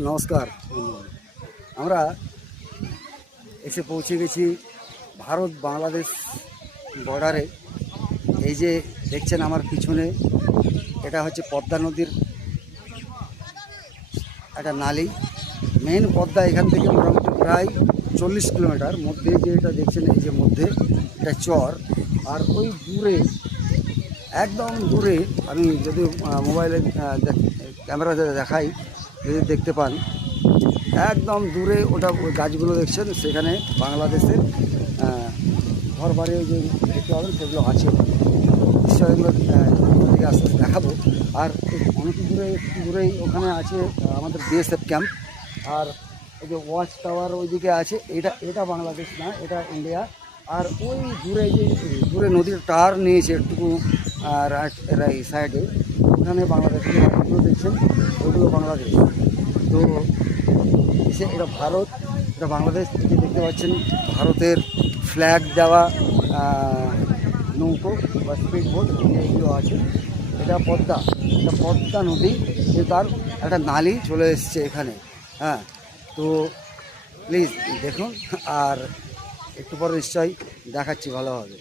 নমস্কার। আমরা এসে পৌঁছে গেছি ভারত বাংলাদেশ বর্ডারে। এই যে দেখছেন আমার পিছনে, এটা হচ্ছে পদ্মা নদীর একটা নালী। মেন পদ্মা এখান থেকে মোটামুটি প্রায় 40 কিলোমিটার। মধ্যে যে এটা দেখছেন, এই যে মধ্যে এটা চর। আর ওই দূরে, একদম দূরে, আমি যদি মোবাইলে ক্যামেরা দেখাই, যদি দেখতে পান, একদম দূরে ওটা ওই গাছগুলো দেখছেন, সেখানে বাংলাদেশের ঘর বাড়ি যে দেখতে পাবেন সেগুলো আছে। নিশ্চয় এগুলো দিকে আস্তে আস্তে দেখাবো। আর অনেক দূরে, একটু দূরেই ওখানে আছে আমাদের বিএসএফ ক্যাম্প। আর ওই যে ওয়াচ টাওয়ার ওইদিকে আছে, এটা বাংলাদেশ না, এটা ইন্ডিয়া। আর ওই দূরে যে দূরে নদীর টার নিয়েছে একটুকু এই সাইডে, ওখানে বাংলাদেশের যেগুলো দেখছেন ওইগুলো বাংলাদেশ। তো এটা ভারত, এটা বাংলাদেশ। থেকে দেখতে পাচ্ছেন ভারতের ফ্ল্যাগ দেওয়া নৌকো বা স্পিড বোট এগুলো আছে। এটা পদ্মা নদী, যে তার একটা নালী চলে এসছে এখানে। হ্যাঁ, তো প্লিজ দেখুন, আর একটু পরে নিশ্চয়ই দেখাচ্ছি ভালোভাবে।